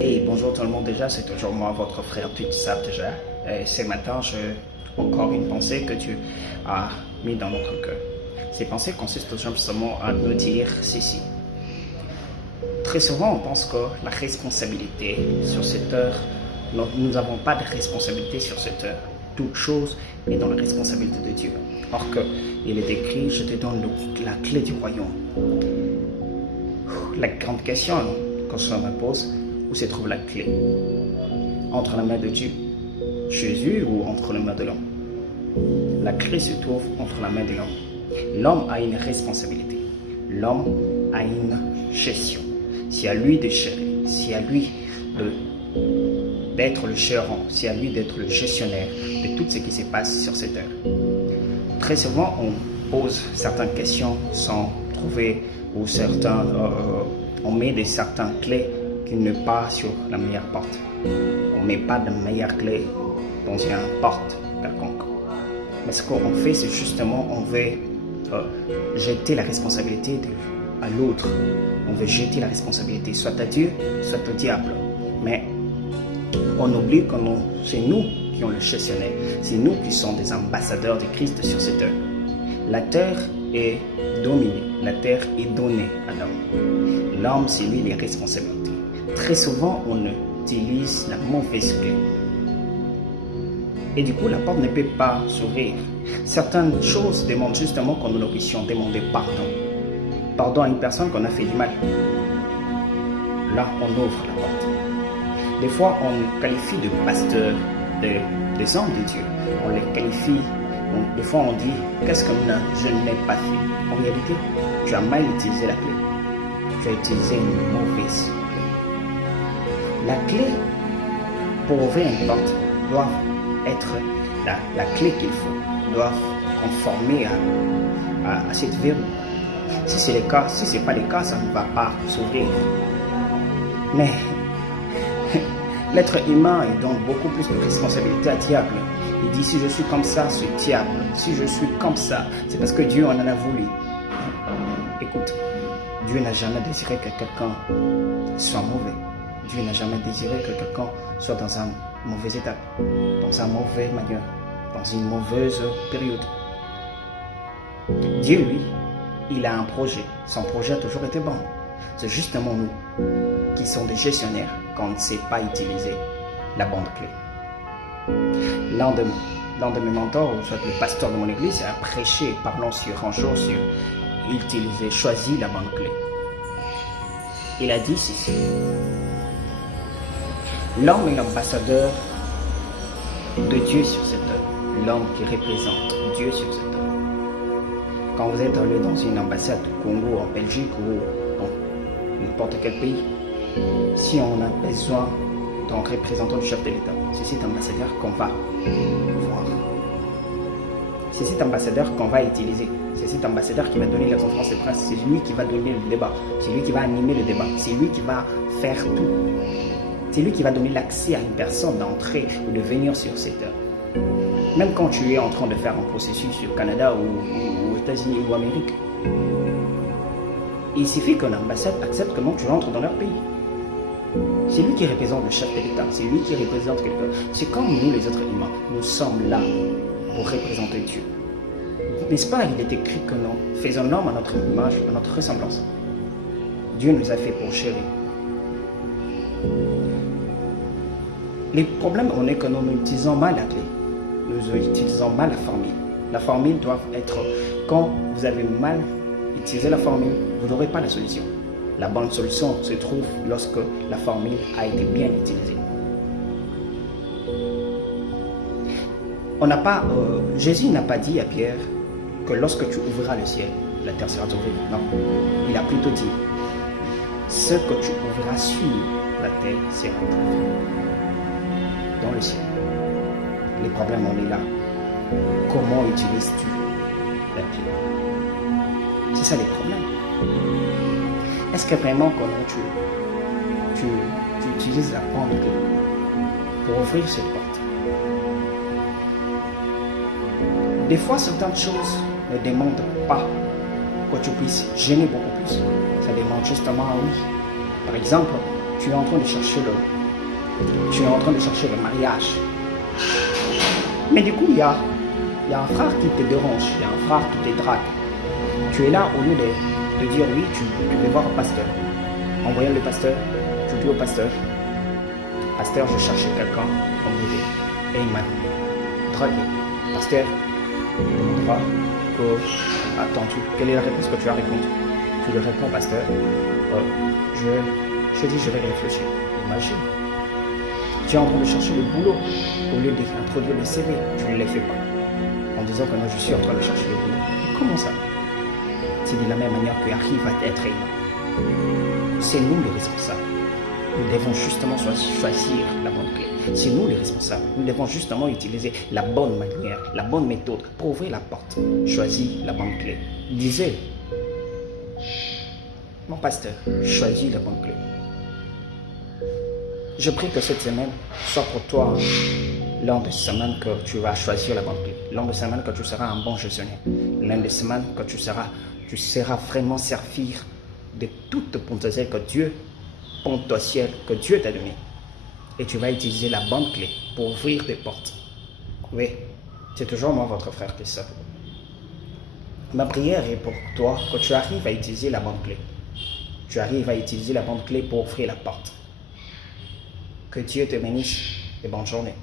Hey, bonjour tout le monde déjà, c'est toujours moi, votre frère, tu le sais déjà. Et ce matin, j'ai encore une pensée que tu as mis dans notre cœur. Ces pensées consistent tout simplement à nous dire ceci. Très souvent, on pense que la responsabilité sur cette heure, nous n'avons pas de responsabilité sur cette heure. Toute chose est dans la responsabilité de Dieu. Or que, il est écrit, je te donne la clé du royaume. La grande question qu'on se pose, où se trouve la clé? Entre la main de Dieu, Jésus, ou entre les mains de l'homme? La clé se trouve entre la main de l'homme. L'homme a une responsabilité. L'homme a une gestion. C'est à lui de gérer. C'est à lui d'être le gérant. C'est à lui d'être le gestionnaire de tout ce qui se passe sur cette terre. Très souvent, on pose certaines questions sans trouver, ou on met certaines clés qui ne sont pas sur la meilleure porte. On ne met pas de meilleure clé dans une porte quelconque. Mais ce qu'on fait, c'est justement, on veut jeter la responsabilité à l'autre. On veut jeter la responsabilité soit à Dieu, soit au diable. Mais on oublie que c'est nous qui sommes le gestionnaire. C'est nous qui sommes des ambassadeurs de Christ sur cette terre. La terre est dominée. La terre est donnée à l'homme. L'homme, c'est lui les responsabilités. Très souvent, on utilise la mauvaise clé. Et du coup, la porte ne peut pas s'ouvrir. Certaines choses demandent justement que nous puissions demander pardon. Pardon à une personne qu'on a fait du mal. Là, on ouvre la porte. Des fois, on qualifie de pasteurs des hommes de Dieu. On les qualifie. Des fois, on dit, qu'est-ce que je n'ai pas fait? En réalité, tu as mal utilisé la clé. Tu as utilisé une mauvaise clé. La clé pour ouvrir une porte doit être la clé qu'il faut, doit conformer à cette verrou. Si c'est le cas, si ce n'est pas le cas, ça ne va pas s'ouvrir. Mais l'être humain, il donne beaucoup plus de responsabilité à diable. Il dit, si je suis comme ça, c'est diable. Si je suis comme ça, c'est parce que Dieu en a voulu. Écoute, Dieu n'a jamais désiré que quelqu'un soit mauvais. Dieu n'a jamais désiré que quelqu'un soit dans un mauvais état, dans un mauvais manière, dans une mauvaise période. Dieu, lui, il a un projet. Son projet a toujours été bon. C'est justement nous qui sommes des gestionnaires quand on ne sait pas utiliser la bonne clé. L'un de mes mentors, soit le pasteur de mon église, a prêché parlant sur un jour sur utiliser, choisir la bonne clé. Il a dit ceci. L'homme est l'ambassadeur de Dieu sur cette terre. L'homme qui représente Dieu sur cette terre. Quand vous êtes allé dans une ambassade au Congo, en Belgique ou dans n'importe quel pays, si on a besoin d'un représentant du chef de l'État, c'est cet ambassadeur qu'on va voir. C'est cet ambassadeur qu'on va utiliser. C'est cet ambassadeur qui va donner la conférence de presse. C'est lui qui va donner le débat. C'est lui qui va animer le débat. C'est lui qui va faire tout. C'est lui qui va donner l'accès à une personne d'entrer ou de venir sur cette heure. Même quand tu es en train de faire un processus au Canada ou aux États-Unis ou en Amérique, il suffit qu'un ambassade accepte comment tu rentres dans leur pays. C'est lui qui représente le chef de l'État. C'est lui qui représente quelqu'un. C'est comme nous, les êtres humains. Nous sommes là pour représenter Dieu. N'est-ce pas, il est écrit que nous faisons l'homme à notre image, à notre ressemblance. Dieu nous a fait pour chérir. Les problèmes, on est que nous utilisons mal la clé. Nous utilisons mal la formule. La formule doit être, quand vous avez mal utilisé la formule, vous n'aurez pas la solution. La bonne solution se trouve lorsque la formule a été bien utilisée. Jésus n'a pas dit à Pierre que lorsque tu ouvriras le ciel, la terre sera ouverte. Non, il a plutôt dit, ce que tu ouvriras sur la terre sera ouvert dans le ciel. Les problèmes, on est là. Comment utilises-tu la clé? C'est ça les problèmes. Est-ce que vraiment comment tu utilises la bonne clé pour ouvrir cette porte? Des fois, certaines choses ne demandent pas que tu puisses gêner beaucoup plus. Ça demande justement, oui. Par exemple, Tu es en train de chercher le mariage. Mais du coup, il y a un frère qui te dérange, il y a un frère qui te drague. Tu es là, au lieu de dire oui, tu vais voir un pasteur. En voyant le pasteur, tu dis au pasteur, pasteur, je cherchais quelqu'un pour m'aider. Et il m'a dragué. Pasteur, il demandera que, attends, quelle est la réponse que tu as répondu? Tu lui réponds, pasteur, je dis, je vais réfléchir. Imagine. Tu es en train de chercher le boulot. Au lieu d'introduire le CV, tu ne le fais pas. En disant que moi, je suis en train de chercher le boulot. Et comment ça? C'est de la même manière qu'arrive à être humain. C'est nous les responsables. Nous devons justement choisir la bonne clé. C'est nous les responsables. Nous devons justement utiliser la bonne manière, la bonne méthode pour ouvrir la porte. Choisis la bonne clé. Disais, mon pasteur, choisis la bonne clé. Je prie que cette semaine soit pour toi l'un des semaines que tu vas choisir la bonne clé. L'un des semaines que tu seras un bon gestionnaire. L'un des semaines que tu seras vraiment servir de toute ta potentiel que Dieu potentiel que Dieu t'a donné. Et tu vas utiliser la bonne clé pour ouvrir des portes. Oui, c'est toujours moi, votre frère Christophe. Ma prière est pour toi que tu arrives à utiliser la bonne clé. Tu arrives à utiliser la bonne clé pour ouvrir la porte. Que Dieu te bénisse et bonne journée.